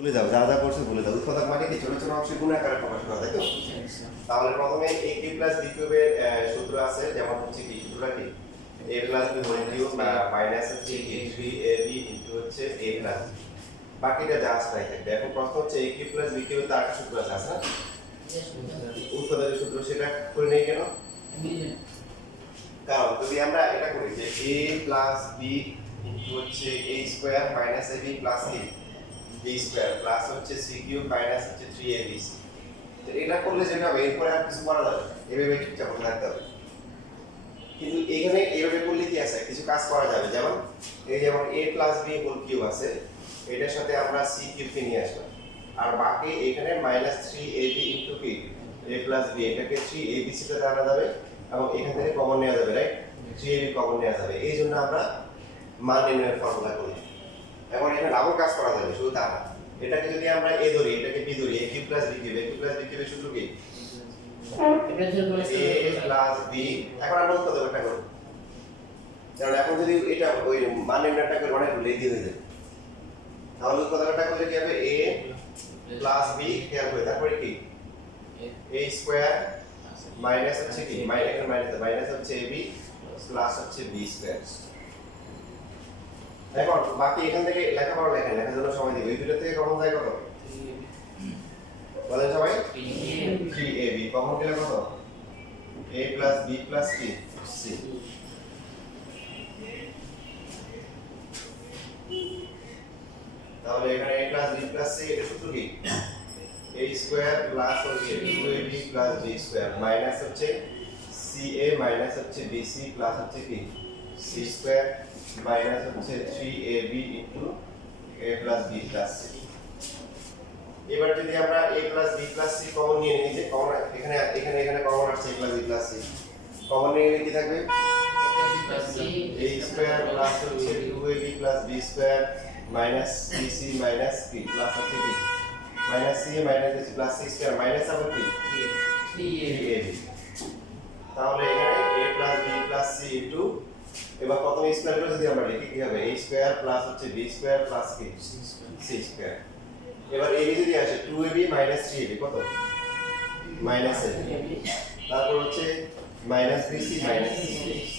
ভুলে যাও, যা যা করছো ভুলে যাও। উৎপাদক মানে কি ছোট ছোট অংশে গুণ আকারে প্রকাশ করা, তাই তো? তাহলে প্রথমে a কিউব প্লাস b কিউবের সূত্র আছে, যেমন হচ্ছে কি সূত্রটা কি a plus b whole cube minus হচ্ছে কি 3ab ইনটু হচ্ছে a প্লাস b। বাকিটা যা আছে তাই থাকবে। এখন প্রশ্ন হচ্ছে a কিউব প্লাস b কিউবের তো আরেকটা সূত্র আছে না? উৎপাদকের সূত্র, সেটা করে নেই কেন? কারণ যদি আমরা এটা করি যে a প্লাস b ইনটু হচ্ছে a square minus ab plus কি b স্কয়ার প্লাস হচ্ছে c কিউব মাইনাস হচ্ছে 3abc, তো এটা করলে যেটা হবে এরপরে আর কিছু করা যাবে না, এভাবে ঠিকঠাক করে রাখতে হবে। কিন্তু এখানে এইভাবে করলে কি আছে, কিছু কাজ করা যাবে, যেমন এই যেমন a plus b whole cube আছে, এটার সাথে আমরা c কিউব কে নিয়ে আসলাম, আর বাকি এখানে মাইনাস 3ab ইনটু কি a প্লাস b, এটাকে 3abc তে আনা যাবে এবং এখান থেকে কমন নেওয়া যাবে, রাইট? 3ab কমন নেওয়া যাবে, এই জন্য আমরা মান নির্ণয়ের ফর্মুলা করি। এখন এখানে ডাবল কাজ করা যাবে, শুধু তা না, এটাকে যদি আমরা a ধরি, এটাকে b ধরি, a cube plus b cube, a cube plus b কিউবের সূত্র কি a প্লাস b। এখন আমরা উৎপাদকটা করি, কারণ এখন যদি এটা ওই মান নির্ণয়টা করে অনেক লেজি হয়ে যাবে, তাহলে উৎপাদকটা করলে কি হবে a প্লাস b, খেয়াল করে তারপরে কি a স্কয়ার মাইনাস হচ্ছে কি মাইনাস হচ্ছে ab প্লাস হচ্ছে b স্কয়ার। এখন বাকি এখান থেকে লেখাপড়া লেখার জন্য সময় দিবে, এই দুটো থেকে কমন যায় কত বলেন সবাই? 3ab কমন গেলে কত a প্লাস b প্লাস কি c। তাহলে এখানে a plus b plus c, এটা সূত্র কি a স্কয়ার প্লাস হচ্ছে 2ab plus b square minus হচ্ছে ca মাইনাস হচ্ছে bc প্লাস হচ্ছে কি c স্কয়ার মাইনাস হচ্ছে 3ab into a plus b plus c। এবার যদি আমরা a plus b plus c common নিয়ে নিই, যে কমন এখানে এখানে এখানে কমন আসছে a plus b plus c, common নিয়ে নিলে কি থাকবে a স্কয়ার প্লাস হচ্ছে 2ab plus b square minus bc minus p plus হচ্ছে কি minus c minus bc plus c square minus আবার কি 3ab। তাহলে এখানে a plus b plus c into, এবার প্রথম স্কয়ার করে যদি আমরা লিখি কি হবে a স্কয়ার প্লাস হচ্ছে b স্কয়ার প্লাস কি c স্কয়ার। এবার ab যদি আসে 2ab মাইনাস 3ab কত মাইনাস ab, তারপর হচ্ছে মাইনাস bc মাইনাস c,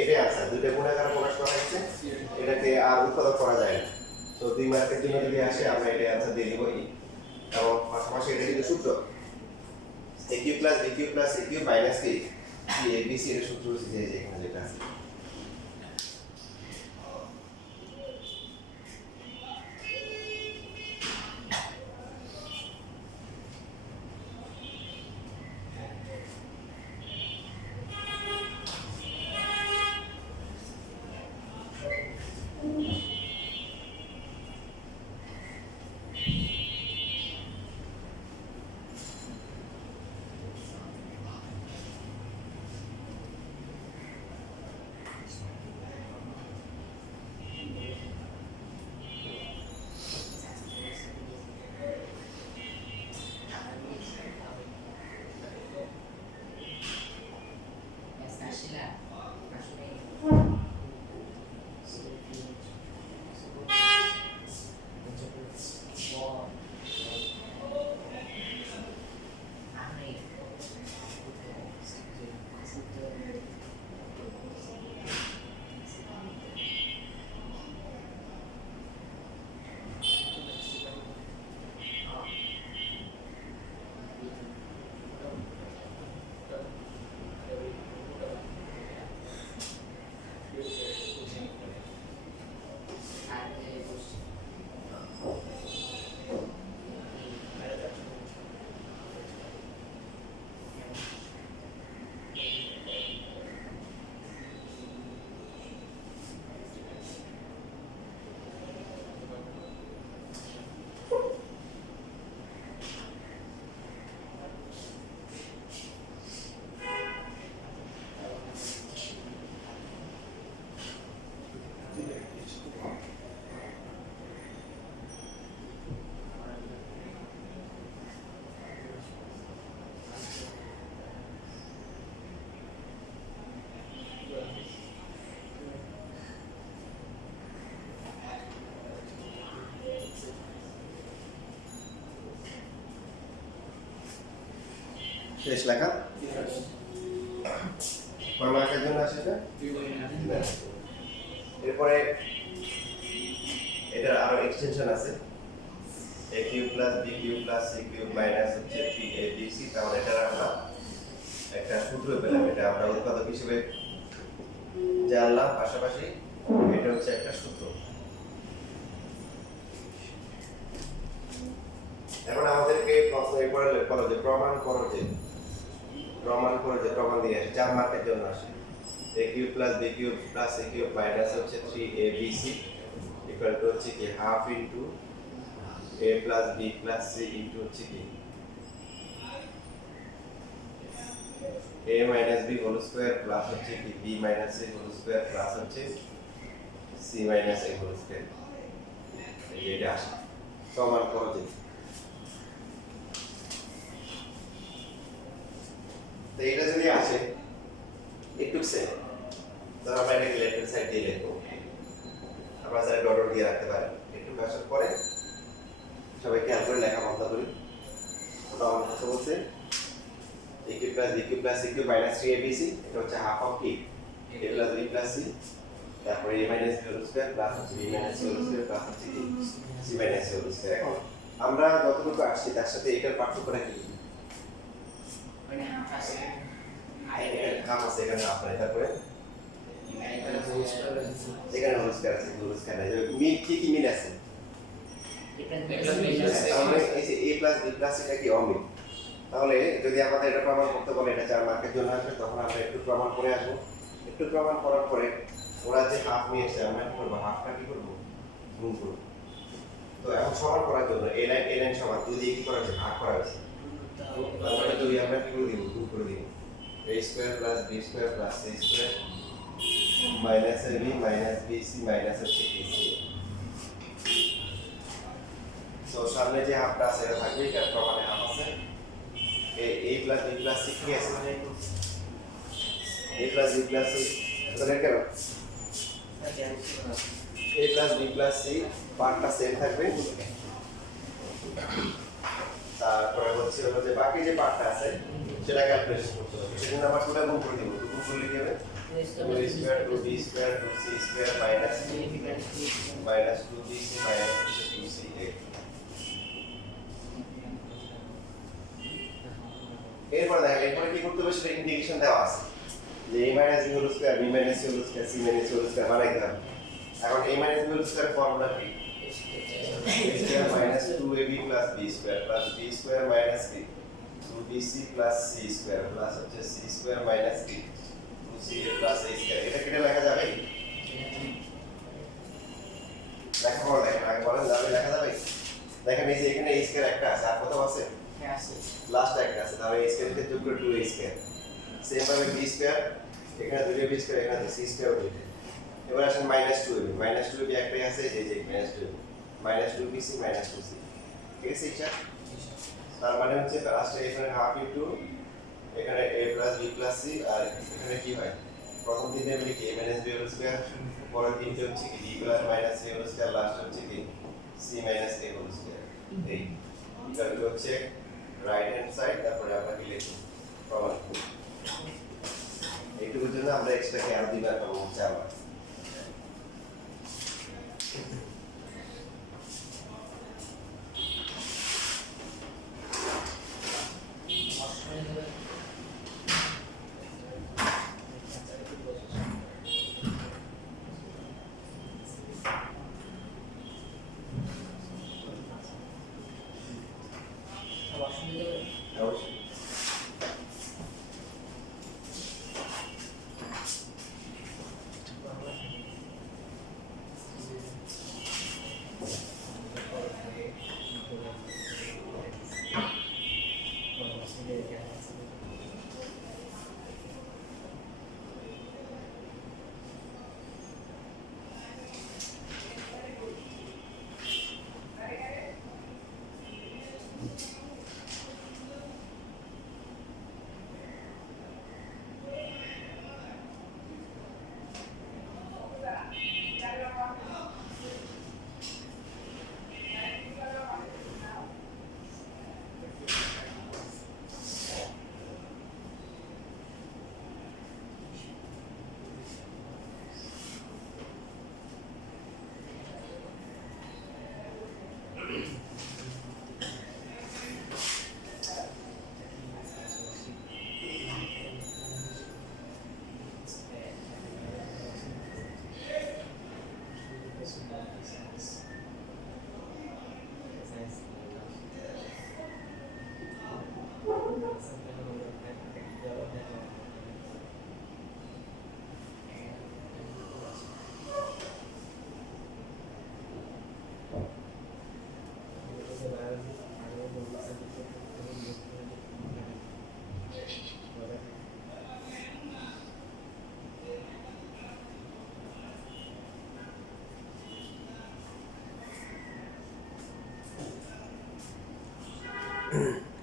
এটাই आंसर। দুটো গুণ আকারে প্রকাশ করা হচ্ছে, এটাকে আর উৎপাদক করা যায় না, তো 2 মার্কের জন্য যদি আসে আমরা এটা आंसर দিয়ে দিব। এবং পাশাপাশি এটা কিন্তু সূত্র a cube plus b cube plus c cube minus কি abc এর সূত্র হচ্ছে যে এখানে যেটা আছে। শেষ লেখা কয় মার্কের জন্য আসে এটা? না। এরপরে এটার আরো এক্সটেনশন আছে a cube plus b cube plus c cube minus হচ্ছে 3abc। তাহলে এটার আমরা একটা সূত্র পেলাম, এটা আমরা উৎপাদক হিসেবে জানলাম, পাশাপাশি এটা হচ্ছে একটা সূত্র। এখন আমাদেরকে প্রশ্ন এরপরে বলো যে প্রমাণ করো যে প্রমাণ দিয়ে আসে 4 মার্কের জন্য আসে a cube plus b cube plus c cube minus হচ্ছে 3abc ইকুয়াল টু হচ্ছে কি half into a plus b plus c into হচ্ছে কি a minus b whole square plus হচ্ছে কি b minus a whole square plus হচ্ছে c minus a whole square. এই এটা আসে প্রমাণ করো যে। তো এটা যদি আসে একটু সেম, ধর আমরা এটাকে লেফট হ্যান্ড সাইড দিয়ে লিখবো, আমরা স্যার ডট ডট দিয়ে রাখতে পারি। একটু আসার পরে সবাই খেয়াল করে লেখা বন্ধ করি। ওটা আমার কথা বলছে a cube plus b cube plus c cube minus 3abc, এটা হচ্ছে হাফ অফ কি a plus b plus c, তারপরে a minus b whole square plus হচ্ছে b minus c whole square plus হচ্ছে কি c minus c whole square. এখন আমরা যতটুকু আসছি তার সাথে এটার পার্থক্যটা কি? মানে হাফ আছে হাফ আছে, এখানে হাফ নাই, তারপরে এখানে হোল স্কয়ার আছে এখানে হোল স্কয়ার আছে, হোল স্কয়ার নাই, মিল কি মিল আছে? তাহলে এই যে a প্লাস b প্লাস এটা কি অমিল। তাহলে যদি আমাদের এটা প্রমাণ করতে বলে এটা 4 মার্কের জন্য আসবে, তখন আমরা একটু প্রমাণ করে আসবো। একটু প্রমাণ করার পরে ওরা যে হাফ নিয়ে এসে আমরা কি করবো, হাফটা কি করবো, গুণ করবো। তো এখন সমান করার জন্য a লাইন সমান 2 দিয়ে কি করা হয়েছে, ভাগ করা হয়েছে। তাহলে 2 আমরা কি করে দিব, গুণ করে দিব। a square plus b square plus c square minus ab minus bc minus হচ্ছে ac। তো সামনে যে হাফটা আছে এটা থাকবে, এটা প্রমাণে হাফ আছে। a plus b plus c কি আছে, a plus b plus c এটা কেন a plus b plus c পার্টটা সেম থাকবে। তারপরে হচ্ছে হলো যে বাকি যে পার্টটা আছে সেটা ক্যালকুলেশন করতে হবে। সেজন্য আমরা পুরো গুণ করে দিব। গুণ করলে কি হবে, 2 square 2b square 2c square minus 2bc minus 2ca। এরপর দেখেন এরপরে কি করতে হবে, সেটা ইন্টিগ্রেশন দেওয়া আছে যে a minus b whole square b minus c whole square c minus c whole square বানাইতে হবে। এখন a minus b whole square formula কি, a square minus 2ab plus b square plus b square minus কি 2bc plus c square plus হচ্ছে c square minus কি 2ca plus a square. এটা কেটে লেখা যাবে, লেখা বড় লেখা আগে বলেন যাবে, লেখা যাবে। দেখেন এই যে এখানে a স্কয়ার একটা আছে, আর কত আছে, লাস্ট একটা আছে, তাহলে a স্কয়ার কে যোগ করে 2a স্কয়ার। সেম ভাবে b স্কয়ার, এখানে 2ab স্কয়ার, এখানে c স্কয়ার দুইটা। এবার আসেন মাইনাস 2ab, মাইনাস 2ab একটাই আছে, এই যে minus 2ab minus 2bc minus 2c, ঠিক আছে। এটা তার মানে হচ্ছে লাস্টে এখানে হাফ ইনটু এখানে a plus b plus c, আর এখানে কি হয়, প্রথম তিনটে মিলে কি a minus b whole square, পরের তিনটে হচ্ছে কি b plus minus c whole square, last হচ্ছে কি c minus a whole square. এই এটা হচ্ছে রাইট হ্যান্ড সাইড। তারপরে আমরা কি লিখব, প্রমাণ। এইটুকুর জন্য আমরা এক্সট্রা কেয়ার দিবার পাবো হচ্ছে আবার অবশ্যই।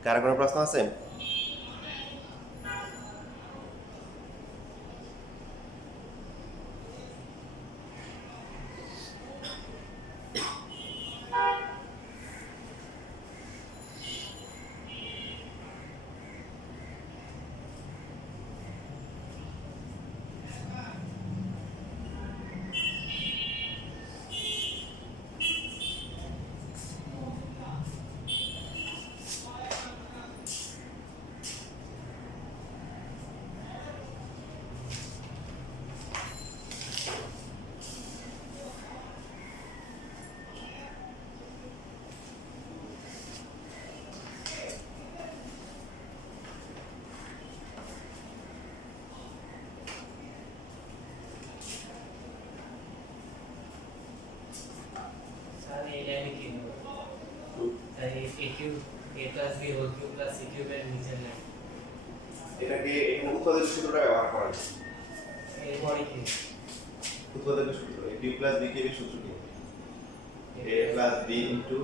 কারো কোনো প্রশ্ন আছে? স্যার এই লাইনে কি হবে? স্যার এই a cube a plus b whole cube plus c কিউবের নিচের লাইন এটাকে এখানে উৎপাদকের সূত্রটা ব্যবহার করা যায়। এরপরে কি? উৎপাদকের সূত্র a কিউব প্লাস b কিউবের সূত্র কি? a plus b into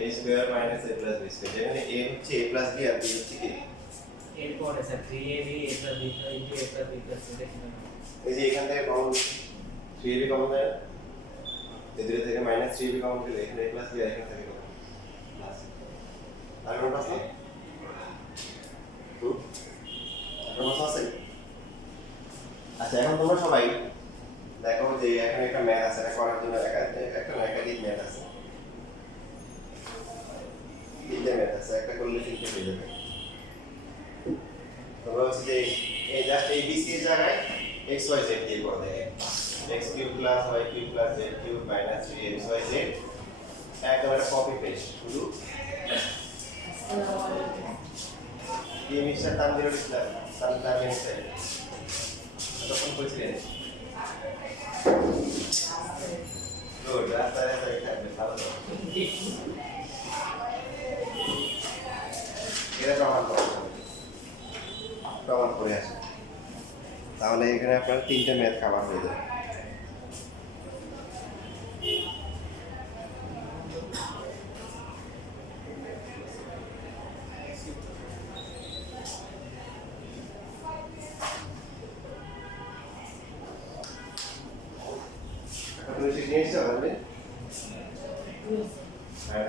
a square minus a plus b square, যেখানে a হচ্ছে a প্লাস b আর b হচ্ছে কি? এরপরে sir 3ab a plus b into a plus b plus c দেখুন। এই যে এখান থেকে কমন 3ab কমন যায়, এদিকে থেকে মাইনাস 3ab কমন গেলে এখানে a প্লাস b আর এখানে থাকে কত? প্লাস। আর কোনো প্রশ্ন? কোনো প্রশ্ন আছে? আচ্ছা, এখন তোমরা সবাই দেখো যে এখানে একটা ম্যাথ আছে, এটা করার জন্য একাধিক ম্যাথ আছে, তিনটে ম্যাথ আছে, একটা করলে তিনটে হয়ে যাবে। তোমরা হচ্ছে যে এই জাস্ট এই বিসি এর জায়গায় এক্স ওয়াই জেড দিয়ে করে দেয়, x cube plus y cube plus z cube minus 3 x y z, একেবারে কপি পেস্ট। শুধু কি মিক্সচার দাম দিল ইসলাম তার মিক্সচার তখন কইছিলেন গুড, রাস্তায় রাস্তায় থাকবে ভালো তো। এটা প্রমাণ করে আসে, তাহলে এখানে আপনার তিনটে ম্যাথ কভার হয়ে যাবে। আপনি ঠিক নিয়ে এসেছো তাহলে? হ্যাঁ,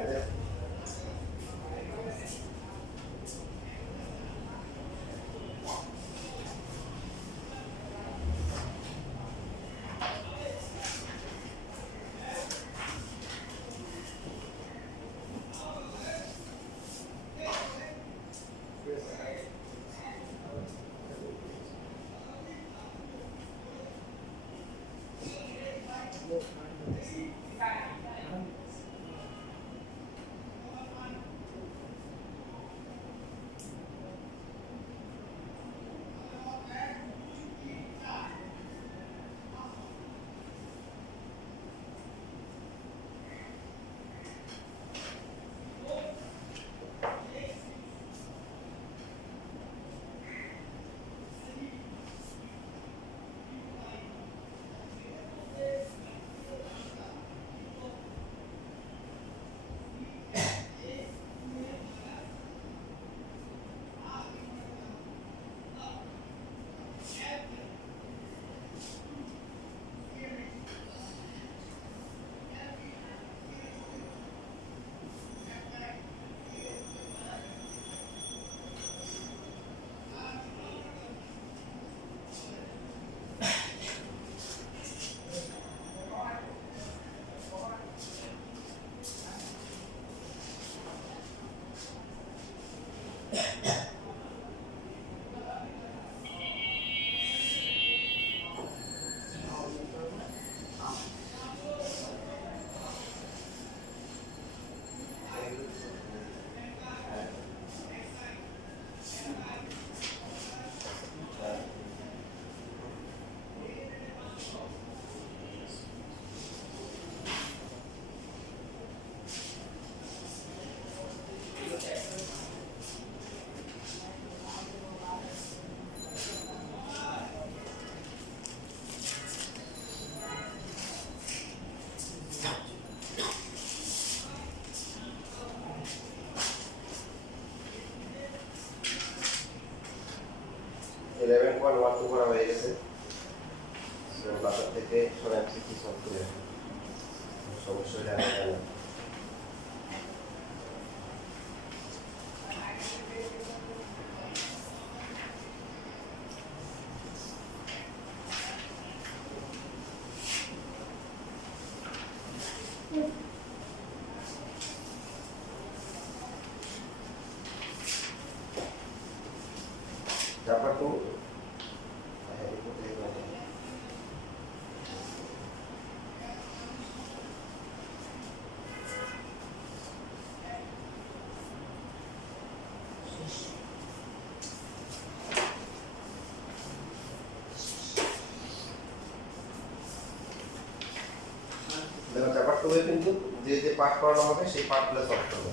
11.12 করা হয়ে গেছে। সো বাসার থেকে সব এমসিকিউ সলভ করে সমস্যা জানা যায় না। Dapat tuh দেখো চ্যাপ্টার 2 এ কিন্তু যে যে পার্ট করানো হবে সেই পার্টগুলো সলভ করবে।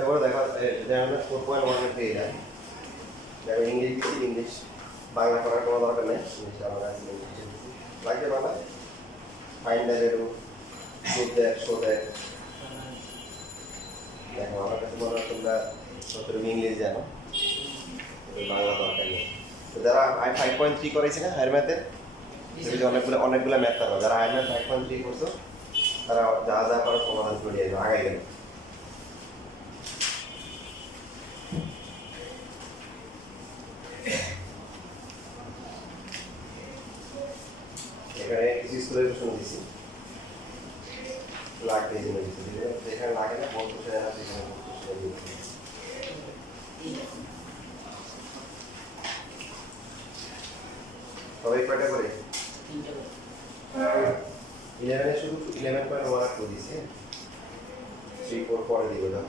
এবারে দেখো এটা আমরা 4.1 এ পেয়ে যাই। দেখো ইংলিশ বাংলা পড়ার কোনো দরকার নেই, ইংলিশ আমরা ইংলিশ লাগবে Bangla find the value prove that show that. দেখো আমার কাছে মনে হয় তোমরা যতটুকু ইংলিশ জানো বাংলা দরকার নেই। তো যারা 5.3 করেছে না হায়ার ম্যাথে অনেকগুলো ম্যাথ পারো, যারা হায়ার ম্যাথ 5.3 করছো তারা যা যা পারো সমাধান করে যাবে আগে গেলে। এখানে কিছু স্কুলের প্রশ্ন দিচ্ছি লাগবে জেনে দিচ্ছি, যেখানে লাগে না বলতে চাই না সেখানে বলতে দিচ্ছি। সবাই কয়টা করে 11 এ শুধু 11.1 করে দিয়েছি, 3 4 পরে দিব না।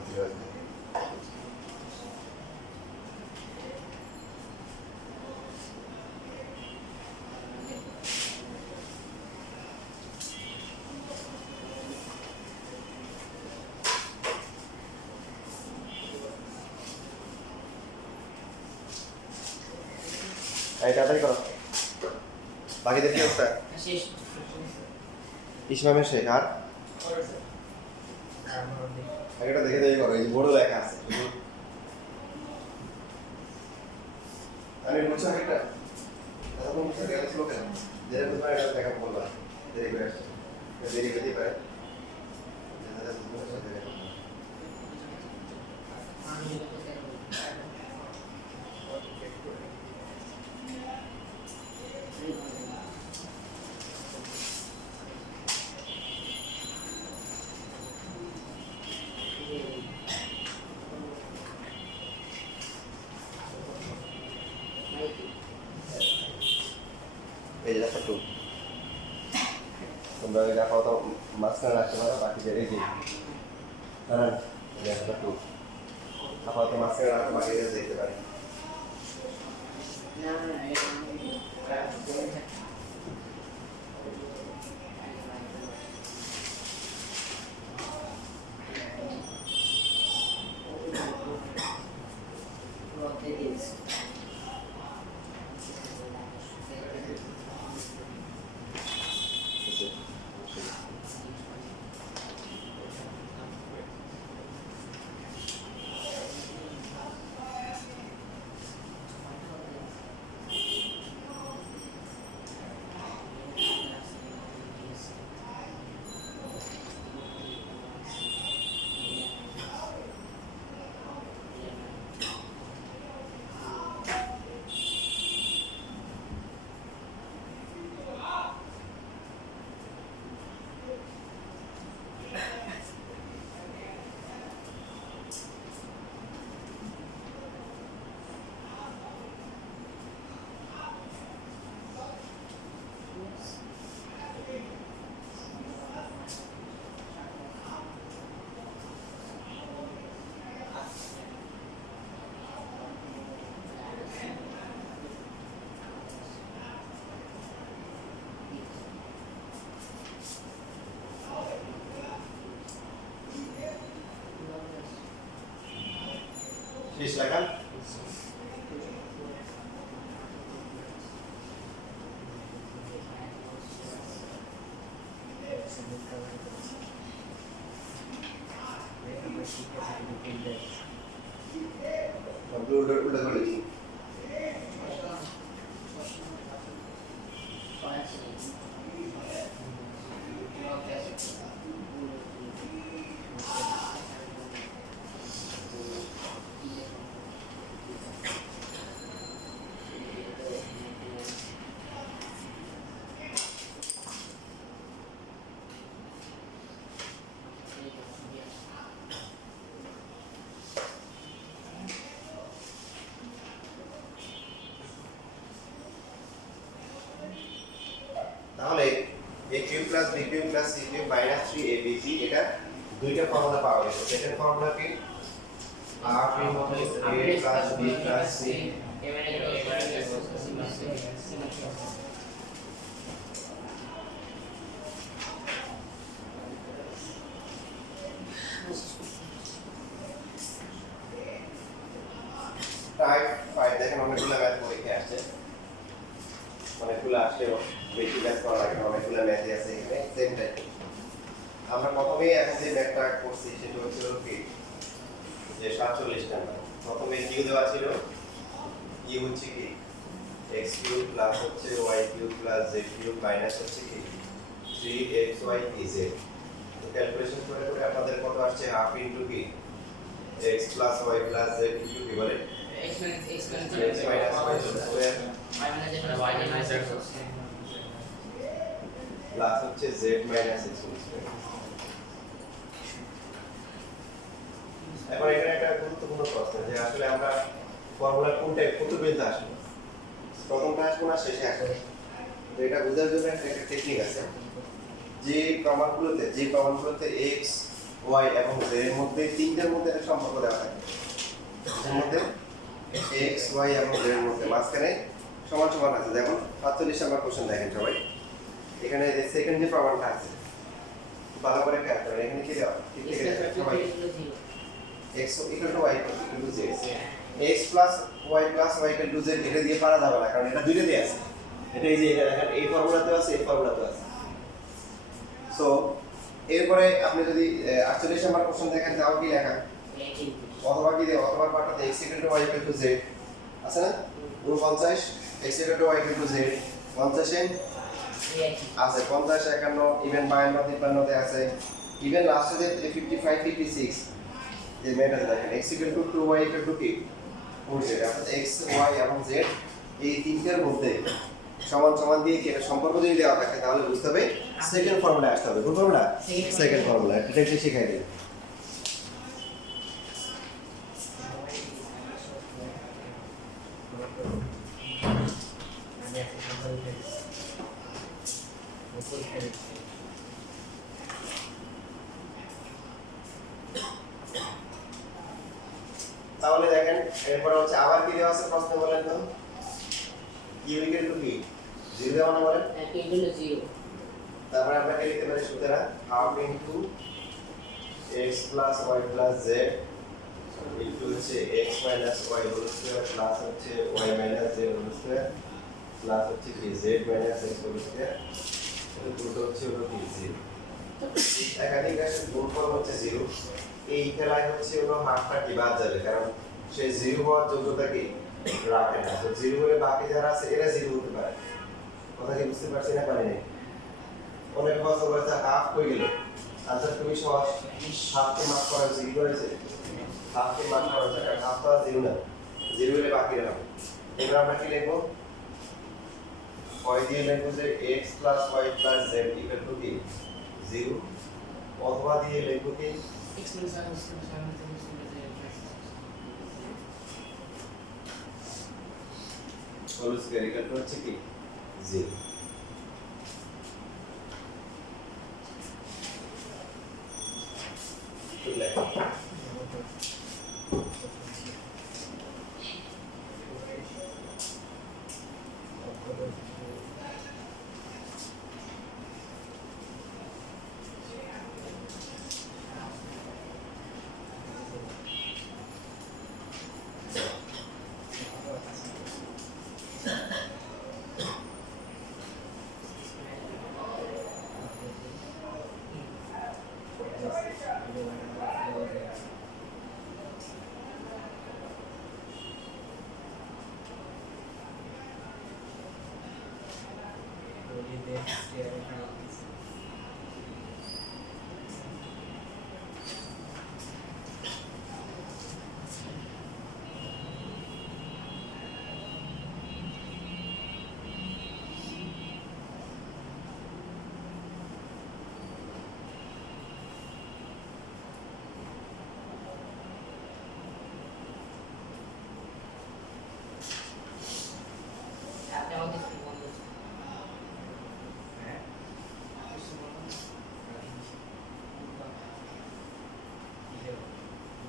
এই তাড়াতাড়ি করো, বাকিদের কি অবস্থা? শেষ ইসমামের শেখ আর একটা দেখে দেখে করো, এই যে বড় লেখা আছে আমি বুঝছো একটা তখন বুঝতে গেলে স্লো কেন যেটা তোমার এটা দেখা বলবা দেরি করে আসছে দেরি করতে পারে এই যে দেখো তোমরা ওই দেখো তো মাঝখানে রাখতে পারো, বাকিদের এই যে হ্যাঁ দেখো আপাতত মাঝখানে রাখো, বাকিদের দেখতে পারে। 30 লেখা উল্টো উল্টো করে লিখি তাহলে a cube plus b cube plus c cube minus 3abc এটা দুইটা ফর্মুলা পাওয়া গেছে সেকেন্ড ফর্মুলা কি r into a plus b plus c type 5 দেখেন অনেকগুলো ম্যাথ পরীক্ষা আসছে অনেকগুলো আসলেও বেশি ম্যাথ করা লাগে অনেকগুলো ম্যাথই আছে এখানে সেম টাইপ আমরা প্রথমেই এখন যে ম্যাথটা করছি সেটা হচ্ছে কি যে 47 নাম্বার প্রথমে কিউ দেওয়া ছিল কিউ হচ্ছে কি x কিউব প্লাস হচ্ছে y cube plus z cube minus হচ্ছে কি 3xy dz তো ক্যালকুলেশন করে করে আপনাদের কত আসছে হাফ ইনটু কি x plus y plus z into কি বলে x minus x minus y square y minus z plus হচ্ছে z মাইনাস x স্কয়ার এখন এখানে একটা গুরুত্বপূর্ণ প্রশ্ন যে আসলে আমরা ফর্মুলা কোনটা কত পর্যন্ত আসবো প্রথমটা আসবো না শেষে আসবো তো এটা বোঝার জন্য একটা টেকনিক আছে যে প্রমাণগুলোতে x y এবং z এর মধ্যে তিনটার মধ্যে একটা সম্পর্ক দেওয়া থাকে এর মধ্যে x y এবং z এর মধ্যে মাঝখানে সমান সমান আছে যেমন 45 নম্বর কোশ্চেন দেখেন সবাই এখানে যে সেকেন্ড যে প্রমাণটা আছে ভালো করে খেয়াল করেন এখানে কি দেওয়া ঠিক আছে সবাই x equal to y equal to z x plus y equal to z এটা দিয়ে পারা যাবে না কারণ এটা দুইটা দিয়ে আছে এটা এই যে এটা দেখেন এই ফর্মুলাতে আছে এই ফর্মুলাতে আছে সো এরপরে আপনি যদি 48 নম্বর কোশ্চেন দেখেন তাও কি লেখা অথবা কি দেব অথবা পাটাতে x equal to y equal to z আছে না 49 x equal to y equal to z 50 এ আছে 50 51 ইভেন 52 53 তে আছে ইভেন লাস্টে যে 55 56 যে মেটা দেখেন x equal to 2y equal to কি 4z অর্থাৎ x y এবং z এই তিনটার মধ্যে সমান সমান দিয়ে কি একটা সম্পর্ক যদি দেওয়া থাকে তাহলে বুঝতে হবে সেকেন্ড ফর্মুলা আসতে হবে কোন ফর্মুলা সেকেন্ড ফর্মুলা এটা একটু শিখাই দিই তাহলে দেখেন এরপর হচ্ছে আবার কি দেওয়া আছে প্রশ্ন বলেন তো কিউ ইকুয়াল টু কি 0 দেওয়া না বলেন তারপরে আমরা কি লিখতে পারি সুতরাং half into x plus y plus z into হচ্ছে x minus y whole square plus হচ্ছে y minus z whole square plus হচ্ছে কি z minus x whole square এটা পুরোটা হচ্ছে হলো কি 0 একাধিক রাশির গুণফল হচ্ছে 0 এই খেলায় হচ্ছে হলো হাফটা কি বাদ যাবে কারণ সে 0 হওয়ার যোগ্যতা কি রাখে না তো 0 হলে বাকি যারা আছে এরা 0 হতে পারে কথা কি বুঝতে পারছেন না পারেন অনেক কথা বলতে হাফ হয়ে গেল আনসার খুবই সহজ হাফকে মার্ক করা হয়েছে কি করেছে হাফকে মার্ক করা হয়েছে কারণ হাফ তো 0 না 0 হলে বাকি রাখবে এবার আমরা কি লিখবো y দিয়ে লিখবো যে x y z equal to কি 0 অথবা দিয়ে লিখবো কি x minus y whole square equal to হচ্ছে কি 0 তো লেখো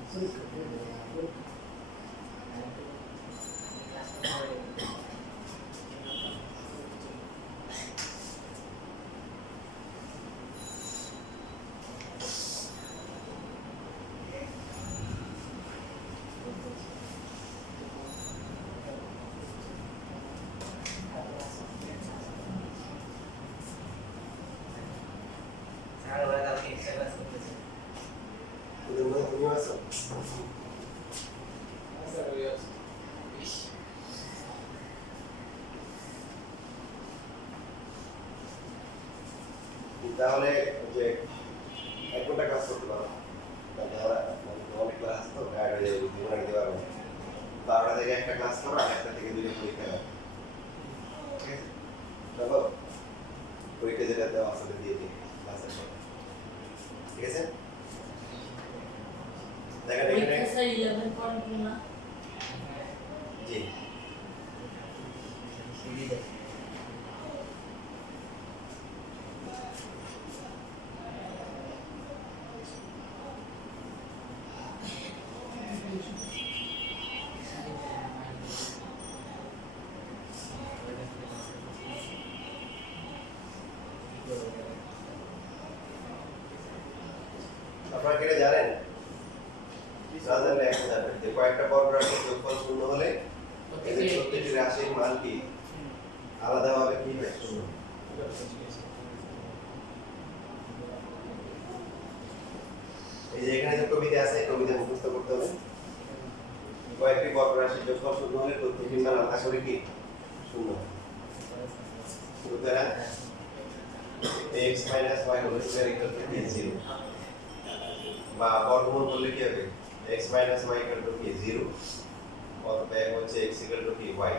স্যার ওরা কালকে এক্সট্রা ক্লাস করতেছে তোদের মধ্যে তুমিও আছো তাহলে যে 1 ঘন্টা ক্লাস করতে পারো তাহলে অনেক ক্লাস তো গাইড হয়ে যাবে জীবনে নিতে পারবে 12টা থেকে একটা ক্লাস করো আর 1টা থেকে 2টা পরীক্ষা দাও ঠিক আছে চলো পরীক্ষা যেটা দেওয়া আসলে দিয়ে দিই ক্লাসের পর ঠিক আছে দেখেন এখানে স্যার 11 পয়েন্ট না জি সিডি দেখ আপনারা কি এটা জানেন জানলে এখন জানবেন যে কয়েকটা বর্গরাশির যোগফল শূন্য হলে এদের প্রত্যেকটি রাশির মান কি আলাদাভাবে কি হয় শূন্য এই যে এখানে যে কবিতা আছে কবিতা মুখস্থ করতে হবে কয়েকটি বর্গরাশির যোগফল শূন্য হলে প্রত্যেকটি মান আলাদা করে কি শূন্য সুতরাং x - y whole square equal to 0 বা বর্গমূল করলে কি হবে x - y ইকুয়াল টু 0 অতএব হচ্ছে x ইকুয়াল টু y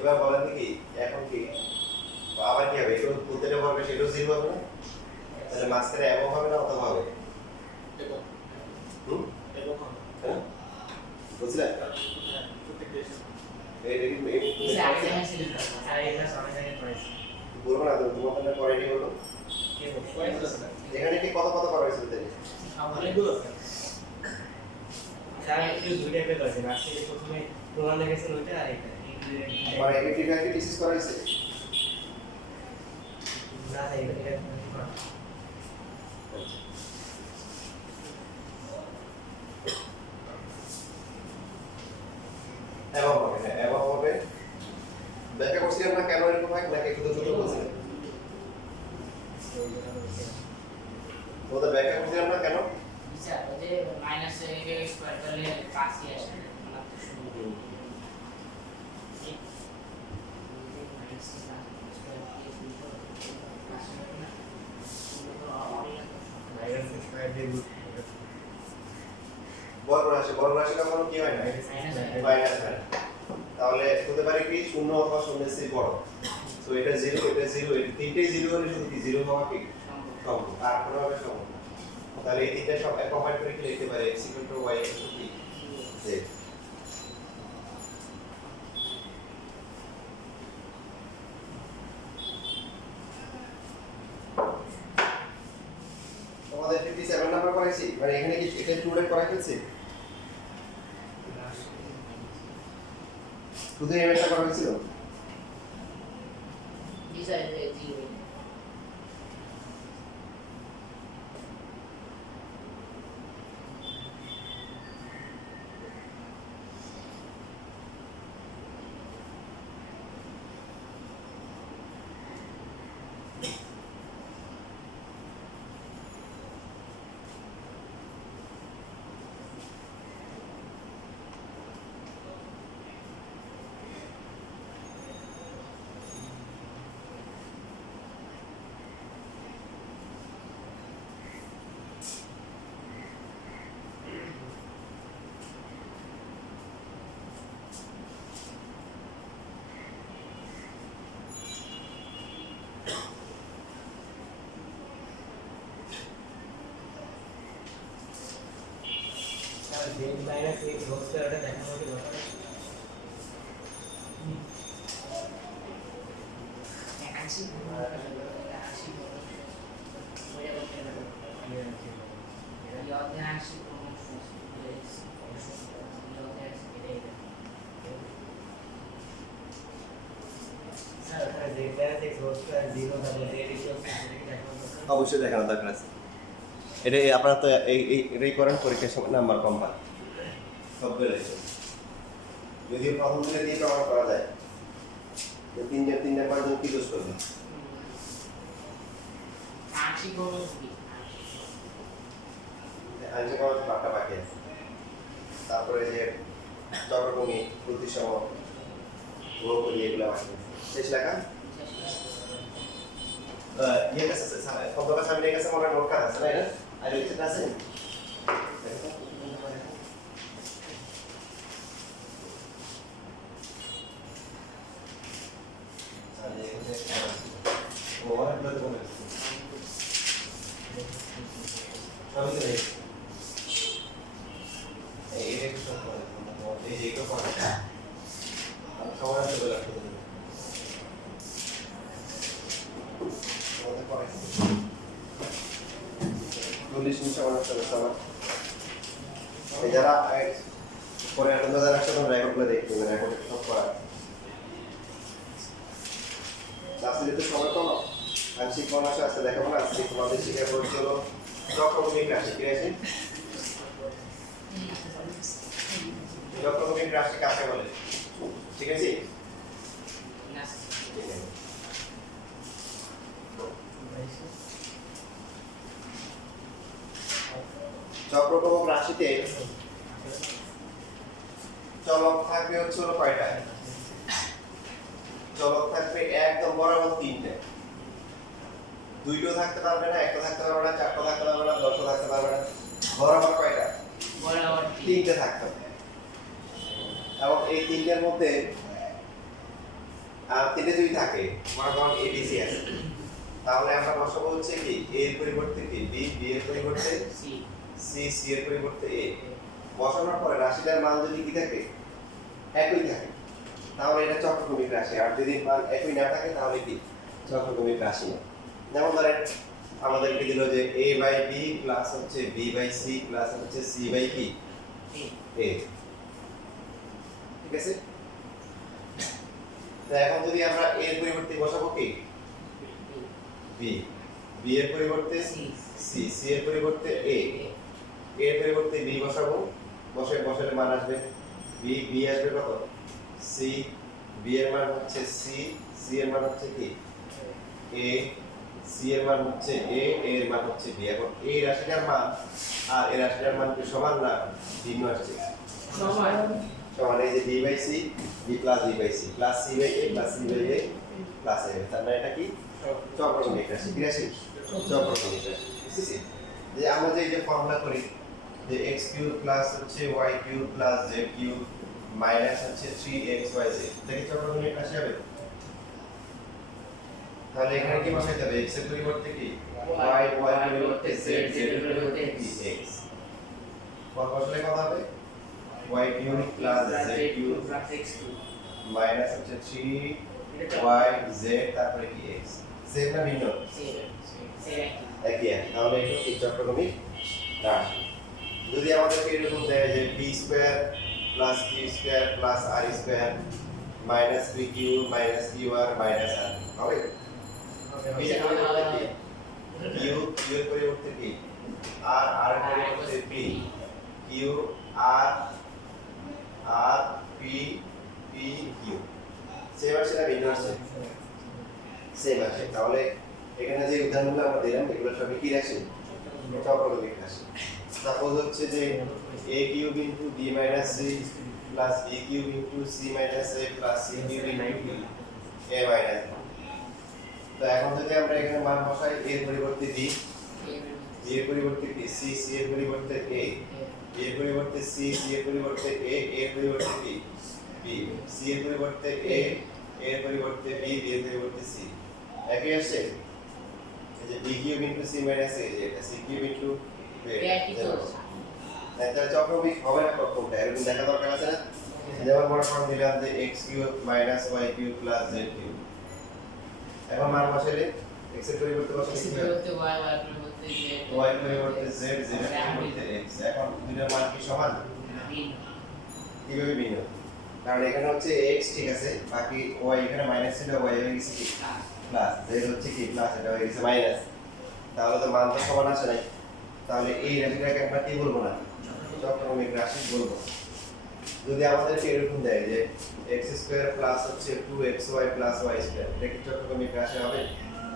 এবার বলেন কি এখন কি আবার কি হবে এগুলো প্রত্যেকটা বর্গের সেটাও 0 হবে না তাহলে মাঝখানে এবং হবে না অথবা হবে হ্যাঁ বুঝলেন স্যার আগে আমি ছিল স্যার এটা সময় থেকে পড়েছি বলবো না তো তোমার তাহলে পরে কি বলো কে বলছে এখানে কি কত কত করা হয়েছিল তাহলে অনেকগুলো স্যার একটু দুই টাইপের আছে আজকে প্রথমে প্রমাণ দেখেছেন ওইটা আর এটা মানে এবিটিটাকে ডিসিস করা হয়েছে না এটা এবং হবে না এবং হবে ব্যাখ্যা করছিলাম না কেন এরকম হয় নাকি একটু ছোট বলছিলাম ওদের ব্যাখ্যা করছিলাম না কেন স্যার ওই যে মাইনাস x স্কয়ার করলে 5 ই আসে বর্গরাশি কখনো কি হয় না মাইনাস হয় না তাহলে হতে পারে কি শূন্য অথবা শূন্যের চেয়ে বড় সো এটা 0 এটা 0 এটা তিনটেই 0 হলে শুধু কি 0 হওয়া কি সম্ভব আর কোনো ভাবে সম্ভব না তাহলে এই তিনটা সব কম্বাইন করে কি লিখতে পারে x y কি z তোমাদের 57 নাম্বার করাইছি মানে এখানে কি এটা স্টুডেন্ট করাই ফেলছি শুধু এই ম্যাথটা করা হয়েছিল জি sir 0 z minus x whole square ওটা দেখানো কি দরকার আসি sir z x whole square 0 তাহলে z ইকুয়াল টু অবশ্যই দেখানোর দরকার আছে। এটা আপনারা তো এটাই করেন পরীক্ষার সময় নাম্বার কম পান সব বেড়ে যায়। যদিও প্রথম দিনে দিয়ে প্রমাণ করা যায় যে তিন নাম্বার জন্য কি দোষ করবে আংশিক বহুপদী কি? আংশিক আমার বারটা বাকি আছে। তারপরে যে চক্রভূমি প্রতিসম বহুপদী এগুলো বাকি আছে। শেষ লেখা ইয়ে কাছে খবরটা সামনে গেছে মনে নোট কাজ আছে না আর এটা আছে যারা পরে এখন যারা আসছে তোমরা রেকর্ডগুলো দেখতে রেকর্ড সব করা ক্লাসে যেতে সময় কম আংশিক মনাশ আছে দেখাবো না আজকে তোমাদের শিক্ষা করতে হলো চক্রভূমিক রাশি কি আছে চক্রভূমিক রাশি কাকে বলে ঠিক আছে চক্রভূমিক রাশিতে চলক থাকবে হচ্ছে হলো কয়টা চলক থাকবে একদম বরাবর তিনটে দুইটো থাকতে পারবে না একটা থাকতে পারবে না চারটা থাকতে পারবে না দশটা থাকতে পারবে না বরাবর কয়টা বরাবর তিনটে থাকতে হবে এবং এই তিনটের মধ্যে তিনটে যদি থাকে মনে করেন এবিসি আছে তাহলে আমরা বসাবো হচ্ছে কি এ এর পরিবর্তে কি বি বি এর পরিবর্তে সি সি সি এর পরিবর্তে এ বসানোর পরে রাশিটার মান যদি কি থাকে একই থাকে তাহলে এটা চক্রভূমিক রাশি আর যদি মান একই না থাকে তাহলে কি চক্রভূমিক রাশি না যেমন ধরেন আমাদেরকে দিল যে a বাই b প্লাস হচ্ছে b বাই c প্লাস হচ্ছে c বাই কি a ঠিক আছে তো এখন যদি আমরা a এর পরিবর্তে বসাবো কি b b এর পরিবর্তে c c এর পরিবর্তে a এর পরিবর্তে b বসাবো বসালে মান আসবে b আসবে কত c b এর মান হচ্ছে c c এর মান হচ্ছে কি a c এর মান হচ্ছে a এর মান হচ্ছে b এখন এই রাশিটার মান আর এই রাশিটার মান কি সমান না ভিন্ন আসছে সমান সমান এই যে b by c b plus b by c plus c by a plus c by a plus a তার মানে এটা কি চক্রভূমিক রাশি কি রাশি চক্রভূমিক রাশি বুঝছিস যে আমরা যে এই যে ফর্মুলা করি যে x কিউব প্লাস হচ্ছে y cube plus z cube minus হচ্ছে 3xyz এটা কি চক্রভূমিক রাশি হবে তাহলে এখানে কি বসাইতে হবে x এর পরিবর্তে কি y y এর পরিবর্তে z z এর পরিবর্তে কি x কত বসালে কত হবে y cube plus z cube plus x cube minus হচ্ছে 3y z তারপরে কি x z না ভিন্ন সি একই তাহলে এটা কি চক্রভূমিক রাশি যদি আমাদেরকে এরকম দেয় যে b square plus q square plus r square minus 3q minus qr minus r হবে b এর পরিবর্তে কি q এর পরিবর্তে কি r এর পরিবর্তে p q r r p p q same আছে না ভিন্ন আছে সেম আছে তাহলে এখানে যে উদাহরণগুলো আমরা দিলাম এগুলো সবই কি রাশি চক্রভূমিক রাশি সাপোজ হচ্ছে যে a cube into b minus c plus b cube into c minus a plus c cube into a minus তো এখন যদি আমরা এখানে মান বসাই a এর পরিবর্তে b b এর পরিবর্তে কি c c এর পরিবর্তে a b এর পরিবর্তে c c এর পরিবর্তে a এর পরিবর্তে কি b c এর পরিবর্তে a এর পরিবর্তে b b এর পরিবর্তে c একই আসছে এই যে b cube into c minus a যে এটা c কিউব ইনটু এটা চক্রভূমিক হবে না কোনটা এরকম দেখা দরকার আছে না যেমন মনে করুন দিলাম যে x cube minus y cube plus z cube এখন মান বসালে x এর পরিবর্তে বসালে কি হবে y y এর পরিবর্তে z z এর পরিবর্তে x এখন দুইটার মান কি সমান ভিন্ন। কিভাবে ভিন্ন? কারণ এখানে হচ্ছে x ঠিক আছে, বাকি y এখানে মাইনাস ছিল, y হয়ে গেছে কি প্লাস, যেটা হচ্ছে কি প্লাস, এটা হয়ে গেছে মাইনাস। তাহলে তো মান তো সমান আসে নাই। তাহলে এই রাশিটাকে আমরা কি বলবো না, চক্রক্রমিক রাশি বলবো। যদি আমাদেরকে এরকম দেয় যে x স্কয়ার প্লাস হচ্ছে 2xy প্লাস y স্কয়ার, এটা কি চক্রক্রমিক রাশি হবে?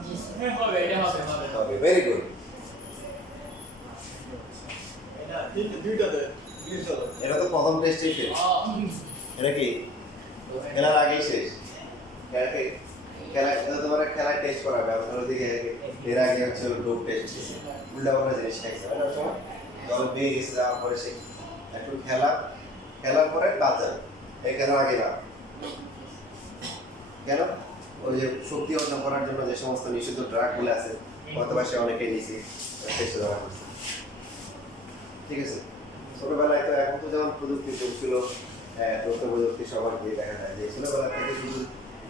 জি স্যার। হ্যাঁ হবে, এটা হবে হবে। হবে। Very good. এটা তো প্রথম টেস্টেই ফেল। এটা কি খেলার আগেই শেষ। এটা তোমার খেলায় টেস্ট করাবে, আপনার ওদিকে এর আগে হচ্ছে ডোপ টেস্ট উল্টা পাল্টা জিনিস খাইছে না ওই সময়, দল বেয়ে গেছে, যাওয়ার পরে সে একটু খেলার পরে বাদ যাবে, এই খেলার আগে না। কেন? ওই যে শক্তি অর্জন করার জন্য যে সমস্ত নিষিদ্ধ ড্রাগগুলো আছে, অথবা সে অনেকেই নিয়েছে টেস্টে ধরা করছে। ঠিক আছে, ছোটবেলায় তো এখন তো যেমন প্রযুক্তির যুগ ছিল, তথ্য প্রযুক্তি সবার দিয়ে দেখা যায় যে ছোটবেলা থেকে শুধু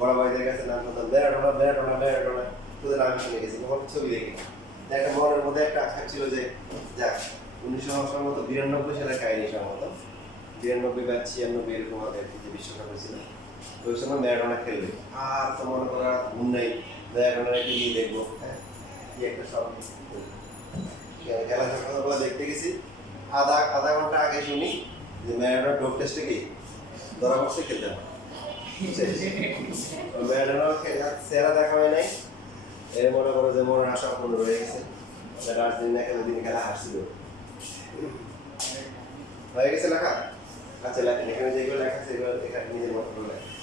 বড় ভাইদের কাছে নাম শুনতাম ম্যারাডোনা, তোদের নাম শুনে গেছি, কখন ছবি দেখি একটা মনের মধ্যে একটা আশা ছিল যে যাক 1992 সালের কাহিনী সম্ভবত, 92 বা 96 এরকম হবে যে বিশ্বকাপ হয়েছিল, ওই সময় ম্যারাডোনা খেলবে। আর তো মনে করা ঘুম নাই, ম্যারাডোনার টিভি দেখবো, হ্যাঁ কি একটা সব খেলার কথাগুলো দেখতে গেছি। আধা ঘন্টা আগে শুনি যে ম্যারাডোনার ডোপ টেস্টে কি ধরা পড়ছে, খেলতে হবে। ম্যারাডোনার চেহারা দেখা হয় নাই, এর মনে করো যে মনের আশা পূর্ণ রয়ে গেছে, আর্জেন্টিনা দিন খেলা হারছিল। হয়ে গেছে লেখা? আচ্ছা লেখেন, এখানে যেগুলো লেখা আছে এগুলো এখানে নিজের মতো করে লেখেন।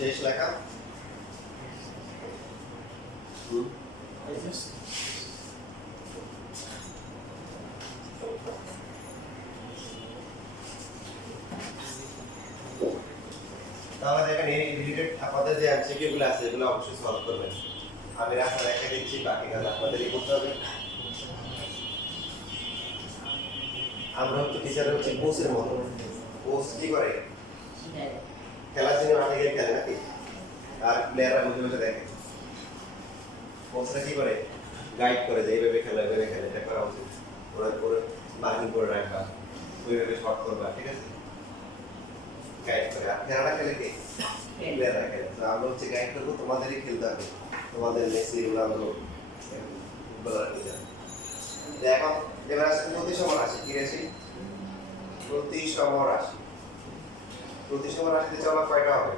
শেষ লেখা। তাহলে দেখেন এই রিলেটেড আপনাদের যে এমসিকিউ গুলো আছে এগুলো অবশ্যই সলভ করবেন। আমি রাস্তা রেখে দিচ্ছি, বাকি কাজ আপনাদেরই করতে হবে। আমরা হচ্ছে টিচার হচ্ছে কোচের মতো, কোচ কি করে খেলার জন্য মাঠে গিয়ে খেলে নাকি, আর প্লেয়াররা বসে বসে দেখে। কোচরা কি করে গাইড করে যে এইভাবে খেলা, এইভাবে খেলে, এটা করা উচিত, ওরা করে মার্কিং করে রাখবা, ওইভাবে শর্ট করবা, ঠিক আছে, গাইড করে। আর খেলাটা খেলে কে? প্লেয়াররা খেলে। তো আমরা হচ্ছে গাইড করবো, তোমাদেরই খেলতে হবে। তোমাদের মেসি রোনালদো ফুটবলার নিয়ে দেখো এবার আসছে প্রতিসম রাশি কি রাশি প্রতিসম রাশি প্রতিসম রাশিতে চলক কয়টা হবে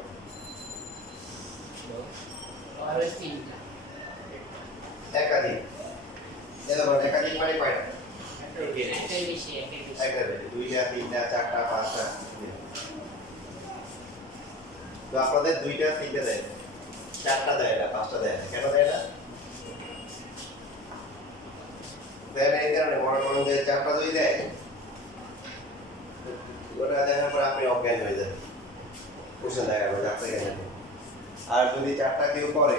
অলওয়েজ তিনটা একাধিক এবার একাধিক মানে কয়টা একটাই বেশি একটাই বেশি একটা বেশি দুইটা তিনটা চারটা পাঁচটা তো আপনাদের দুইটা তিনটা দেয় চারটা দেয় না পাঁচটা দেয় না কেন দেয় না দেয় না এই কারণে মনে করুন যে চারটা যদি দেয় ওটা দেখার পর আপনি অজ্ঞান হয়ে যাবেন কোশ্চেন দেখা গেল চারটা জ্ঞান নেই আর যদি চারটা কেউ করে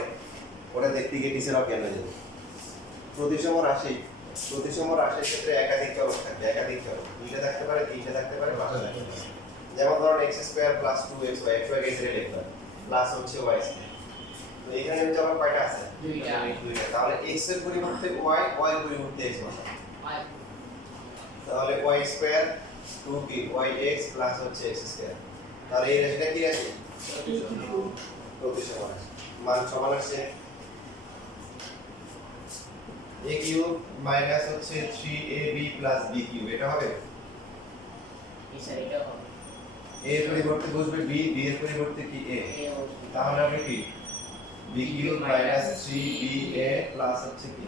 ওটা দেখতে গিয়ে টিচার অজ্ঞান হয়ে যাবে প্রতিসম রাশির ক্ষেত্রে একাধিক চলক থাকবে একাধিক চলক দুইটা থাকতে পারে তিনটা থাকতে পারে পাঁচটা থাকতে পারে যেমন ধরুন x square plus 2xy xy কে ছেড়ে লিখলাম প্লাস হচ্ছে y স্কয়ার তো এখানে চলক কয়টা আছে দুইটা দুইটা তাহলে x এর পরিবর্তে y y এর পরিবর্তে x বসাবো তাহলে y স্কয়ার 2 কি yx প্লাস হচ্ছে x স্কয়ার তাহলে এই রাশিটা কি আছে প্রতিসম রাশি মান সমান আছে a কিউব মাইনাস হচ্ছে 3ab প্লাস b কিউব এটা হবে এই সাইডটা হবে a এর পরিবর্তে বসবে b b এর পরিবর্তে কি a তাহলে হবে কি b cube minus 3ba plus হচ্ছে কি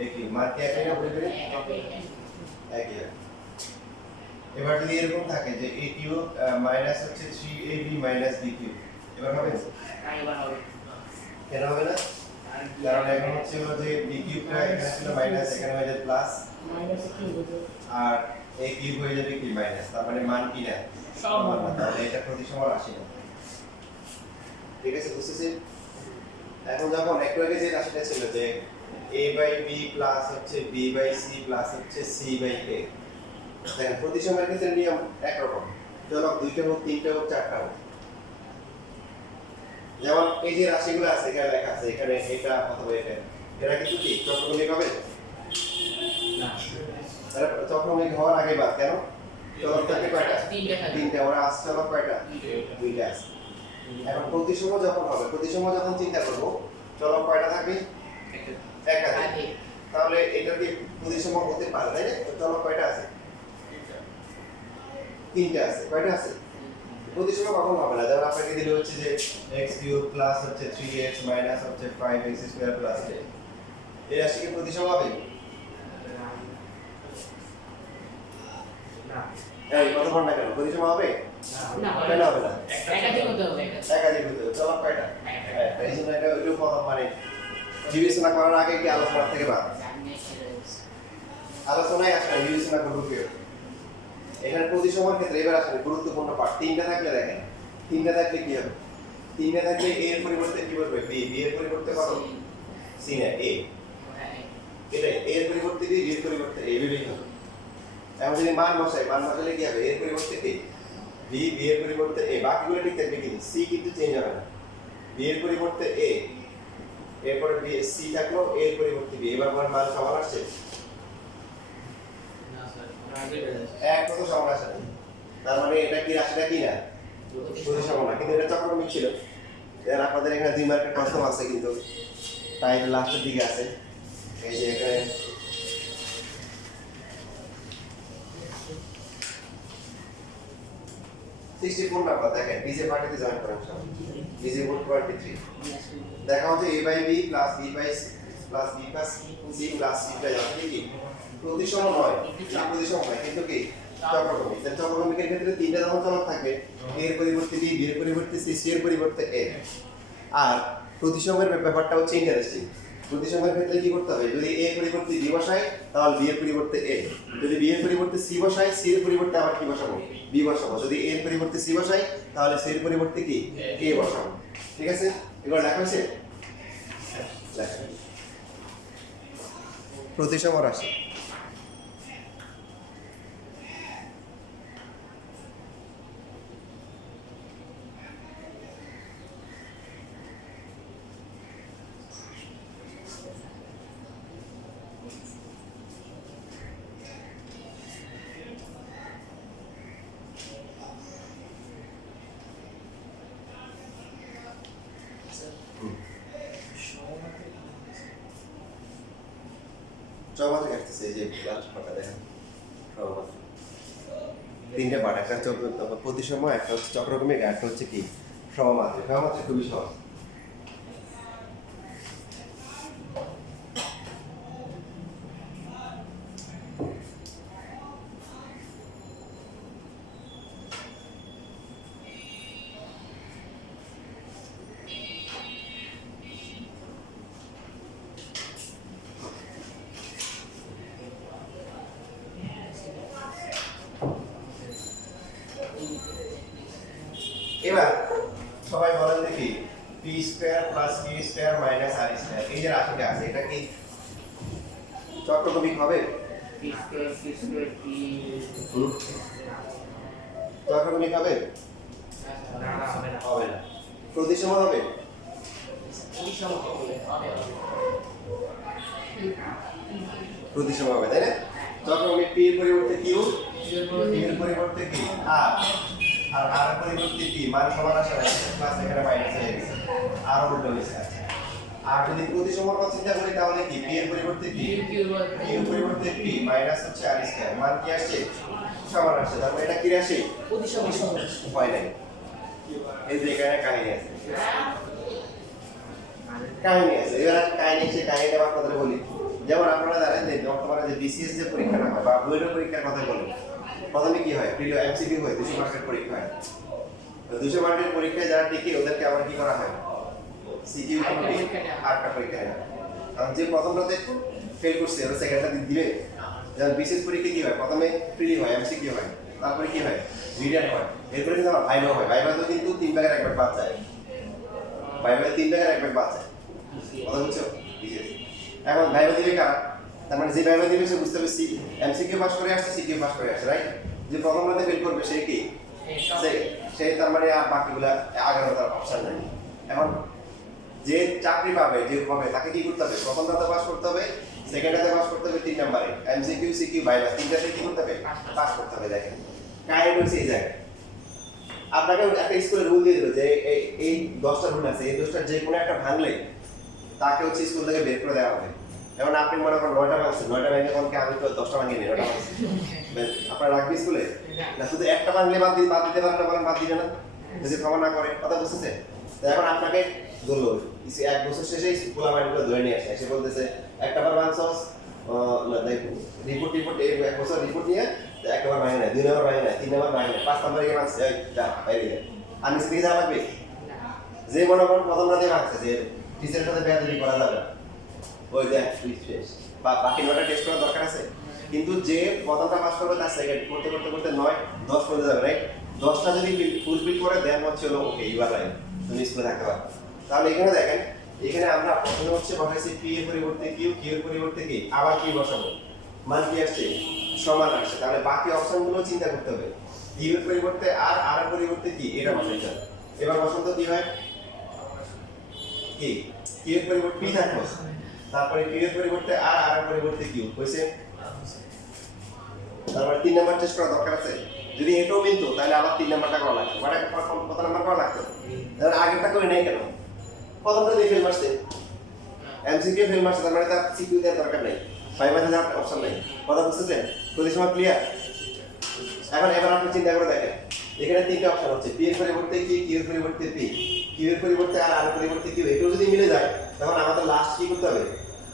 a কিউব মান কি একই না বলবে একই এবার যদি এরকম থাকে যে a কিউব মাইনাস হচ্ছে 3ab মাইনাস b কিউব এবার হবে এবার হবে কেন হবে না কারণ এখন হচ্ছে হলো যে b কিউবটা এখানে ছিল মাইনাস এখানে হয়ে যাবে প্লাস আর a কিউব হয়ে যাবে কি মাইনাস তার মানে মান কি না সমান না তাহলে এটা প্রতিসম রাশি না ঠিক আছে বুঝতেছি এখন যখন একটু আগে যে রাশিটা ছিল যে a বাই b প্লাস হচ্ছে b বাই c প্লাস হচ্ছে c বাই a দেখেন প্রতিসমের ক্ষেত্রে নিয়ম একরকম চলক দুইটা হোক তিনটা হোক চারটা হোক যেমন এই যে রাশিগুলো আছে এখানে লেখা আছে এখানে এটা অথবা এটা এরা কিন্তু কি চক্রমিক হবে না এরা চক্রমিক হওয়ার আগে বাদ কেন চলক থাকে কয়টা তিনটা থাকে। তিনটা ওরা আসছে চলক কয়টা দুইটা আছে এখন প্রতিসম যখন হবে প্রতিসম যখন চিন্তা করব চলক কয়টা থাকবে একাধিক আগে তাহলে এটা কি প্রতিসম হতে পারে তাই না চলক কয়টা আছে তিনটা আছে কয়টা আছে প্রতিসম কখন হবে না যেমন আপনাকে দিলে হচ্ছে যে x কিউব প্লাস হচ্ছে 3x মাইনাস হচ্ছে 5x স্কয়ার প্লাস 10 এই রাশি কি প্রতিসম হবে না এই কত ঘন্টা কেন প্রতিসম হবে না কেন হবে না একাধিক হতে হবে একাধিক হতে হবে চলক কয়টা একটা এই জন্য এটা ওইরকম প্রথম মানে বিবেচনা করার আগে কি আলোচনা থেকে বাদ জানলে সেটা আলোচনায় আসলে বিবেচনা করবো কেউ এখানে প্রতিসমের ক্ষেত্রে এবার আসলে গুরুত্বপূর্ণ পার্ট তিনটা থাকলে দেখেন তিনটা থাকলে কি হবে তিনটা থাকলে a এর পরিবর্তে কি বলবে b b এর পরিবর্তে কত c না a এটা a এর পরিবর্তে b b এর পরিবর্তে a বিবেই হবে এখন যদি মান বসালে কি হবে a এর পরিবর্তে a b b এর পরিবর্তে a বাকিগুলো ঠিক থাকবে কিন্তু c কিন্তু চেঞ্জ হবে না b এর পরিবর্তে a এরপরে b c থাকলো a এর পরিবর্তে b এবার আমার মান সমান আসছে না স্যার এক কত সমান আসে না। তার মানে এটা কি রাশিটা কি না প্রতিসম না কিন্তু এটা চক্রমিক ছিল এর আপনাদের এখানে দুই মার্কের প্রশ্ন আছে কিন্তু টাইম লাস্টের দিকে আছে এই যে এখানে সিক্সটি-ফোর নাম্বার দেখেন বিজে পার্টিতে জয়েন করেন সব বিজে বোর্ড 23 দেখা হচ্ছে a by b plus b by c plus b plus c plus c টা যাচ্ছে কি প্রতিসম নয় প্রতিসম হয় কিন্তু কি চক্রক্রমিক তাহলে চক্রক্রমিকের ক্ষেত্রে তিনটা যখন চলক থাকবে a এর পরিবর্তে b b এর পরিবর্তে c c এর পরিবর্তে a আর প্রতিসমের ব্যাপারটা হচ্ছে ইন্টারেস্টিং প্রতিসমের ক্ষেত্রে কি করতে হবে যদি a এর পরিবর্তে b বসাই তাহলে b এর পরিবর্তে a যদি b এর পরিবর্তে c বসাই c এর পরিবর্তে আবার কি বসাবো b বসাবো যদি a এর পরিবর্তে c বসাই তাহলে c এর পরিবর্তে কি a বসাবো ঠিক আছে এগুলো লেখা হয়েছে লেখা প্রতিসম রাশি করছে এই যে লাস্ট পাটা দেখেন সহমাত্রিক তিনটে পার্ট, একটা হচ্ছে প্রতিসম, একটা হচ্ছে চক্রক্রমিক, একটা হচ্ছে কি সহমাত্রিক। সহমাত্রিক খুবই সহজ। এবার সবাই বলেন দেখি P square plus Q square minus R square, এই যে রাশিটা আছে এটা কি চক্রক্রমিক হবে? পি স্কয়ার পি চক্রক্রমিক হবে? হবে না। প্রতিসম হবে? প্রতিসম হবে, তাই না? চক্রক্রমিক পি এর পরিবর্তে কিউ, কিউ এর পরিবর্তে কি আর, আর আর এর পরিবর্তে কি, মান সমান আসে না, প্লাস এখানে মাইনাস হয়ে গেছে, আর উল্টো হয়েছে। আচ্ছা, আর যদি প্রতিসমর কথা চিন্তা করি তাহলে কি পি এর পরিবর্তে কি, কিউ এর পরিবর্তে পি মাইনাস হচ্ছে আর স্কয়ার, মান কি আসছে সমান আসছে, তার মানে এটা কি রাশি? প্রতিসম হয় নাই। এই যে এখানে কাহিনী আছে, কাহিনী আছে। এবার কাহিনী সে কাহিনীটা আপনাদের বলি। যেমন আপনারা জানেন যে বর্তমানে যে বিসিএস যে পরীক্ষাটা হয় বা বুয়েটের পরীক্ষার কথা বলি, প্রথমে কি হয়, প্রিলিও এমসিকিউ হয়, 200 মার্কের পরীক্ষা হয়। তো 200 মার্কের পরীক্ষায় যারা টিকে ওদেরকে আবার কি করা হয়, সিকিউ কমপ্লিট আরেকটা পরীক্ষা হয়। কারণ যে প্রথমটাতে ফেল করছে ওরা সেকেন্ডটা দিবে। যেমন বিসিএস পরীক্ষা কি হয়, প্রথমে প্রিলি হয়, এমসিকিউ হয়, তারপরে কি হয়, রিটেন হয়, এরপরে কিন্তু আমার ভাইভা হয়। ভাইভাতে কিন্তু 3 ভাগের 1 ভাগ বাদ যায়, ভাইভাতে 3 ভাগের 1 ভাগ বাদ যায়। কথা বুঝছো? বিসিএস এখন ভাইভা দিবে কারা, তার মানে যে ভাইভা দিবে সে বুঝতে হবে এমসিকিউ পাস করে আসছে, সিকিউ পাস করে আসছে, রাইট? যে প্রথমটাতে ফেল করবে সে কি, সে তার মানে আর বাকিগুলা আগানোর তার অপশন নাই। এখন যে চাকরি পাবে, যে হবে, তাকে কি করতে হবে, প্রথমটাতে পাস করতে হবে, সেকেন্ডটাতে পাস করতে হবে, 3 নম্বরে এমসিকিউ সিকিউ ভাইভা তিনটাতে কি করতে হবে, পাস করতে হবে। দেখেন কাহিনী হচ্ছে এই জায়গায় আপনাকে একটা স্কুলে রুল দিয়ে দিল যে এই 10টা রুল আছে, এই 10টার যে কোনো একটা ভাঙলে তাকে হচ্ছে স্কুল থেকে বের করে দেওয়া হবে। যেমন আপনি মনে করেন 9টা ভাঙছেন, 9টা ভেঙে কোনকে আমি তো 10টা ভাঙিনি, 9টা ভাঙছি, আপনারা রাখবি স্কুলে না, শুধু একটা ভাঙলে বাদ দিতে পারেন না, বলেন বাদ দিবে না যদি ক্ষমা না করে, কথা বুঝতেছে? তো এখন আপনাকে ধরলো 1 বছর শেষে স্কুল মাইন্ডগুলো ধরে নিয়ে আসে, এসে বলতেছে একটা বার ভাঙছস রিপোর্ট 1 বছর রিপোর্ট নিয়ে একবার ভাঙে না, 2 নম্বর ভাঙে না, 3 নম্বর ভাঙে না, 5 নম্বরে গিয়ে ভাঙছে, যা বাইরে যা, আর নিচ থেকে যা লাগবে। যে মনে করেন প্রথম রাতে ভাঙছে যে টিচারের সাথে বেয়াদবি করা যাবে না, ওই দেখ তুই শেষ, বা বাকি 9টা টেস্ট করার দরকার আছে। কিন্তু যে প্রথমটা পাস করবে তার সেকেন্ড করতে করতে করতে 9 10 পর্যন্ত যাবে, রাইট? 10টা যদি ফুলফিল করে দেন হচ্ছে হলো ওকে ইউ আর রাইট, তুমি স্কুলে থাকতে পারো। তাহলে এখানে দেখেন, এখানে আমরা প্রথমে হচ্ছে বসাইছি পি এর পরিবর্তে কিউ, কিউ এর পরিবর্তে কি, আবার কি বসাবো, মান কি আসছে সমান আসছে। তাহলে বাকি অপশনগুলো চিন্তা করতে হবে, কিউ এর পরিবর্তে আর, আর এর পরিবর্তে কি, এটা বসাইতে হবে। এবার বসান তো কি হয়, কি কিউ এর পরিবর্তে পি থাকলো, তারপরে কিউ এর পরিবর্তে আর, আর এর পরিবর্তে কিউ হইছে, তারপরে 3 নাম্বার টেস্ট করা দরকার আছে। যদি এটাও মিলতো তাহলে আবার 3 নাম্বারটা করা লাগতো, কত নাম্বার করা লাগতো, তাহলে আগেরটা করে নেই কেন, প্রথমটা দিয়ে ফেল মারছে, এমসিকিউ ফেল মারছে, তার মানে তার সিকিউ দেওয়ার দরকার নেই, ফাইভাতে যাওয়ার অপশন নেই। কথা বুঝতেছেন? প্রতিসময় ক্লিয়ার? এখন এবার আপনি চিন্তা করে দেখেন, এখানে 3টা অপশন হচ্ছে, পি এর পরিবর্তে কি, কিউ এর পরিবর্তে পি, কিউ এর পরিবর্তে আর, আর এর পরিবর্তে কিউ, এটাও যদি মিলে যায় তখন আমাদের লাস্ট কি করতে হবে,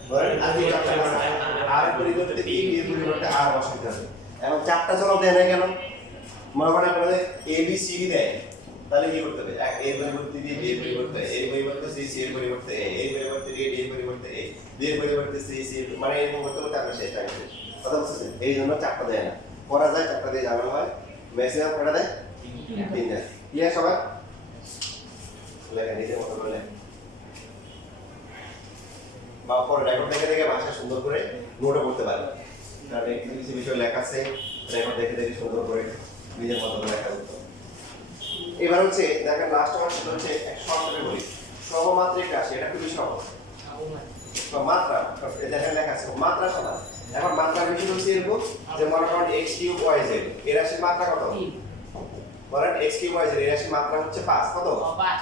ধরেন আর কি অপশন আছে, আর এর পরিবর্তে পি, কিউ এর পরিবর্তে আর বসাতে হবে। এখন 4টা জবাব দেয় না কেন, মনে করেন আপনাদের এ বি সি ডি দেয়, তাহলে কি করতে হবে, এ এর পরিবর্তে বি, বি এর পরিবর্তে এ, এর পরিবর্তে সি, সি এর পরিবর্তে এ, এর পরিবর্তে ডি, ডি এর পরিবর্তে এ, বি এর পরিবর্তে সি, সি মানে এরকম করতে করতে আমরা শেষ টাইম শেষ। কথা বুঝছেন? এই জন্য 4টা দেয় না, করা যায় 4টা দিয়ে ঝামেলা হয়, ম্যাক্সিমাম করা দেয় 3টা। ক্লিয়ার সবার? লেখা নিজের মতো করে লেখা, বা পরে রেকর্ড দেখে দেখে ভাষা সুন্দর করে নোটও করতে পারবে, কারণ কিছু কিছু বিষয় লেখা আছে রেকর্ড দেখে দেখে সুন্দর করে নিজের মতো করে লেখা করতে। এবার হচ্ছে দেখেন লাস্ট আমার সেটা হচ্ছে শর্টকাটে বলি, সহমাত্রিক রাশি, এটা খুবই সহজ। মাত্রা দেখেন লেখা আছে মাত্রা সমান। এখন মাত্রার বিষয় হচ্ছে এরকম যে মনে করেন x কিউব y z, এর রাশির মাত্রা কত, বলেন x কিউব y z এর রাশির মাত্রা হচ্ছে 5, কত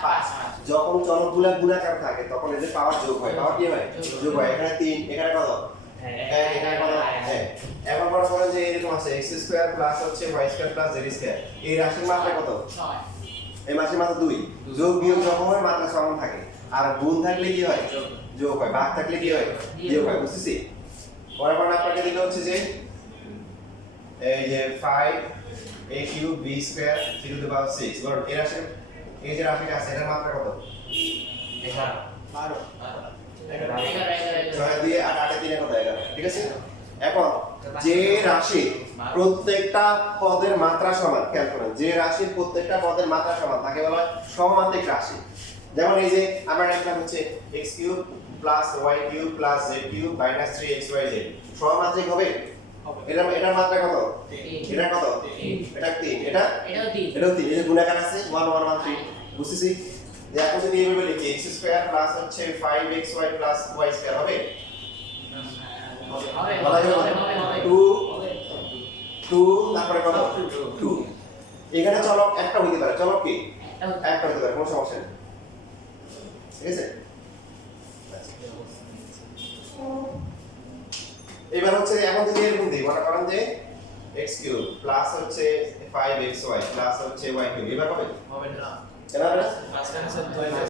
5। যখন চলকগুলা গুণাকার থাকে তখন এদের পাওয়ার যোগ হয়, পাওয়ার কি হয়, যোগ হয়। এখানে 3, এখানে কত এখানে কত এখন মনে করেন যে এরকম আছে x স্কয়ার প্লাস হচ্ছে y square plus z square এই রাশির মাত্রা কত 6 এই রাশির মাত্রা 2 যোগ বিয়োগ যখন হয় মাত্রা সমান থাকে আর গুণ থাকলে কি হয় যোগ হয় ভাগ থাকলে কি হয় বিয়োগ হয় বুঝছিস পরে আপনাকে দিতে হচ্ছে যে এই যে 5 a cube b square 0 to the power 6 বল এই রাশি এই যে রাশিটা আছে এটার মাত্রা কত 6 দিয়ে 8 8 3 কত 11 ঠিক আছে এখন যে রাশি প্রত্যেকটা পদের মাত্রা সমান খেয়াল করেন যে রাশির প্রত্যেকটা পদের মাত্রা সমান তাকে বলা হয় সমমাত্রিক রাশি যেমন এই যে আমরা লিখলাম হচ্ছে x cube plus y cube plus z cube minus 3xyz সমমাত্রিক হবে এটার মাত্রা কত এটা কত এটা 3 এটা এটাও 3 এটাও 3 এই যে গুণাকার আছে 1 1 1 3 বুঝছিস যে এখন যদি এইভাবে লিখি x স্কয়ার প্লাস হচ্ছে 5xy প্লাস y স্কয়ার হবে বলা যাবে 2 তারপরে কত 2 এখানে চলক একটা হইতে পারে চলক কি একটা হইতে পারে কোনো সমস্যা নেই ঠিক আছে এবার হচ্ছে এখন যদি এরকম দিই মনে করেন যে x কিউব প্লাস হচ্ছে 5xy প্লাস হচ্ছে y কিউব এবার হবে হবে না কেন হবে না মাঝখানে সব